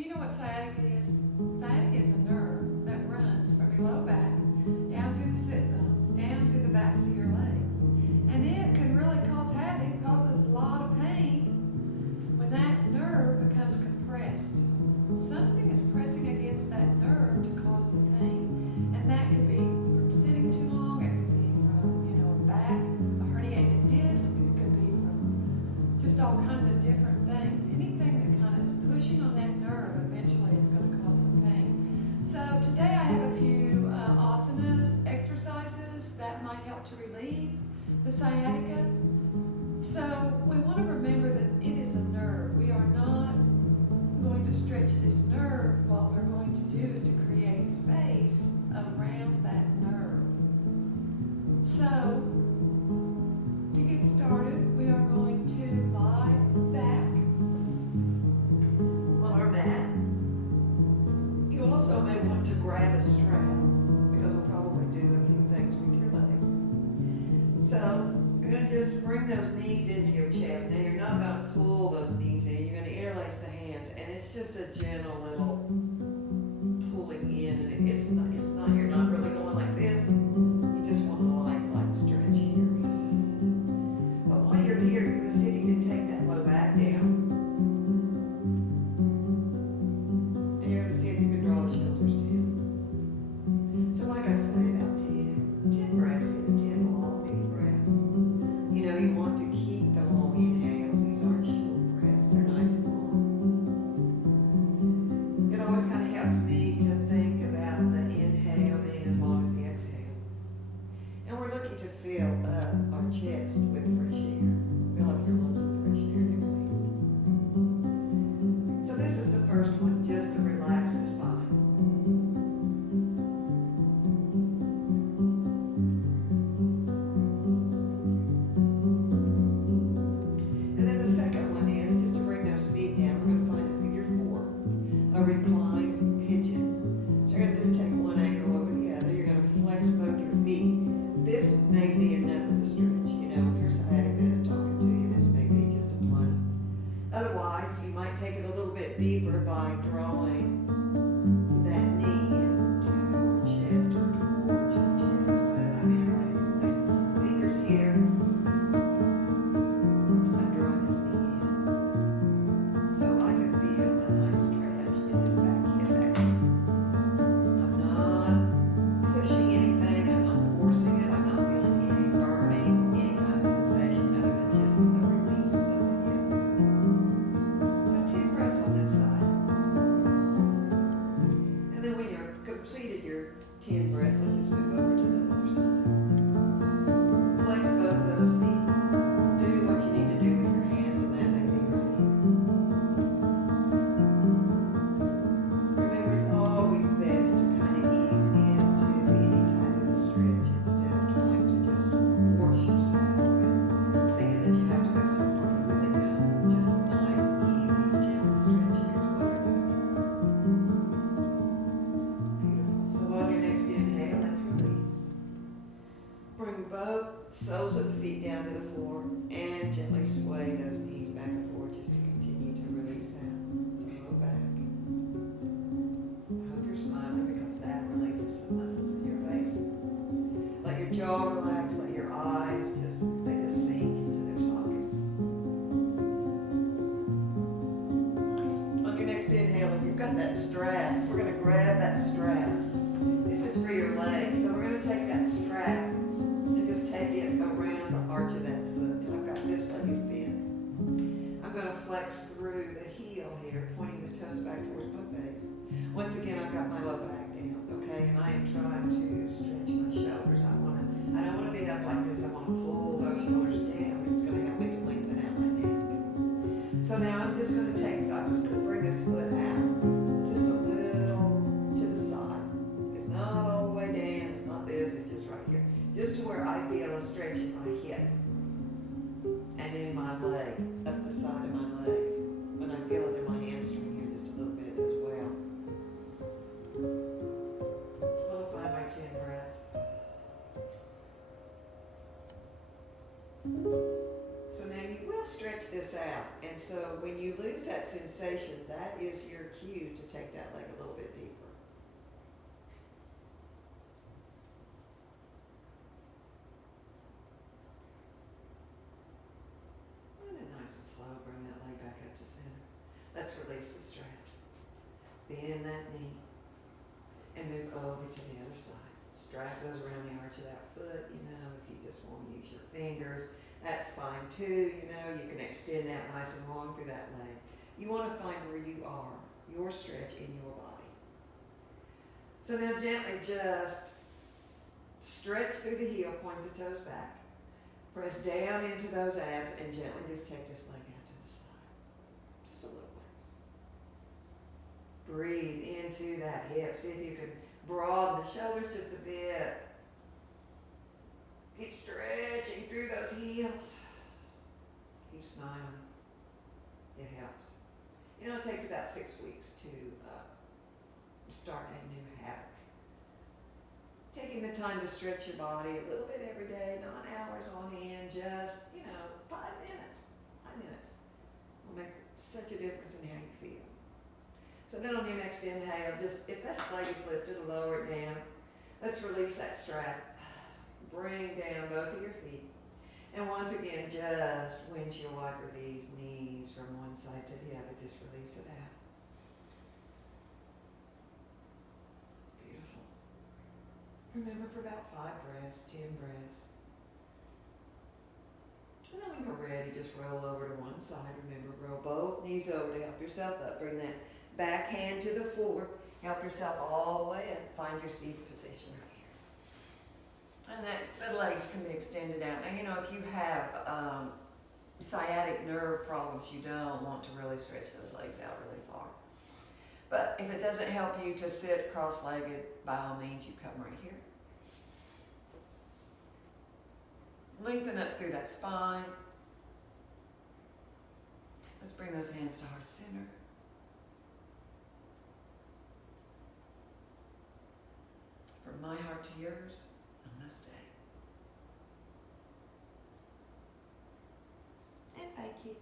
Do you know what sciatica is? Sciatica is a nerve that runs from your low back down through the sit bones, down through the backs of your legs. And it can really cause havoc, causes a lot of pain when that nerve becomes compressed. Something is pressing against that nerve to cause the pain. And that could be from sitting too long, it could be from, a back, a herniated disc, it could be from just all kinds of different things. Anything that kind of is pushing on that nerve, eventually it's going to cause some pain. So today I have a few asanas, exercises that might help to relieve the sciatica. So we want to remember that it is a nerve. We are not going to stretch this nerve. What we're going to do is to create space around that nerve. So to get started, we are going to lie back on our mat. You also may want to grab a strap because we'll probably do a few things with your legs. So you're going to just bring those knees into your chest. Now you're not going to pull those knees in. You're going to interlace the hands, and it's just a gentle little pulling in. And it's not. You're not really going like this. You just want a light stretch here. But while you're here, you're going to see if you can take that low back down, and you're going to see if you can draw the shoulders down. So, like I say, about 10 breaths in, 10 long deep breaths. You want to keep the long inhales. These aren't short breaths. They're nice and long. It always kind of helps me to think about the inhale being as long as the exhale. And we're looking to fill up our chest with fresh air. Fill up your lungs with fresh air and release. So this is the first one, just to relax the spine. A reclined pigeon. So you're going to just take one ankle over the other. You're going to flex both your feet. This may be enough of a stretch. If your sciatica is talking to you, this may be just a plenty. Otherwise, you might take it a little bit deeper by drawing that knee into your chest or towards your chest. But I'm interlacing the fingers here. I'm drawing this knee in so I can feel a nice stretch in this back hip area. I'm not pushing anything, I'm not forcing it, I'm not feeling any burning, any kind of sensation other than just a release of the hip. So 10 breaths on this side. And then when you're completed your 10 breaths, let's just move over to the other side. Flex both those feet. Do what you need to do with your hands, and then they be ready. It's always best to kind of ease into any type of a stretch instead of trying to just force yourself and thinking that you have to go so far. You really don't. Just a nice, easy, gentle stretch here is what you're doing. Beautiful. So on your next inhale, let's release. Bring both soles of the feet down to the floor and gently sway those knees back and forth just to continue to release that low back. You're smiling because that releases some muscles in your face. Let your jaw relax, let your eyes just sink into their sockets. Nice. On your next inhale, if you've got that strap, we're going to grab that strap. This is for your legs, so we're going to take that strap and just take it around the arch of that foot. Now I've got this leg is bent. I'm going to flex through the heel here, pointing the toes back towards my face. Once again, I've got my low back down, okay? And I am trying to stretch my shoulders. I don't want to be up like this. I want to pull those shoulders down. It's going to help me to lengthen out my neck. So now I'm just going to bring this foot out just a little to the side. It's not all the way down. It's not this. It's just right here. Just to where I feel a stretch in my hip and in my leg, up the side of my leg. When I feel it in my hamstring here just a little bit as well. I'm going to find my 10 breaths. So now you will stretch this out. And so when you lose that sensation, that is your cue to take that leg a little bit deeper. And then nice and slow, bring that leg back up to center. Let's release the strap. Bend that knee and move over to the other side. Strap goes around the arch of that foot. If you just want to use your fingers, that's fine too. You can extend that nice and long through that leg. You want to find where you are, your stretch in your body. So now gently just stretch through the heel, point the toes back. Press down into those abs and gently just take this leg out to the side. Just a little ways. Breathe into that hip. See if you can broaden the shoulders just a bit. Keep stretching through those heels. Keep smiling. It helps. It takes about 6 weeks to start a new habit. Taking the time to stretch your body a little bit every day, not hours on end, just, 5 minutes. 5 minutes will make such a difference in how you feel. So then on your next inhale, just, if that leg is lifted, lower it down. Let's release that strap. Bring down both of your feet. And once again, just windshield wiper these knees from one side to the other. Just release it out. Beautiful. Remember for about 5 breaths, 10 breaths. And then when you're ready, just roll over to one side. Remember, roll both knees over to help yourself up. Bring that back hand to the floor. Help yourself all the way up. Find your seated position right here. And the legs can be extended out. Now, if you have sciatic nerve problems, you don't want to really stretch those legs out really far. But if it doesn't help you to sit cross-legged, by all means, you come right here. Lengthen up through that spine. Let's bring those hands to heart center. From my heart to yours, namaste. And thank you.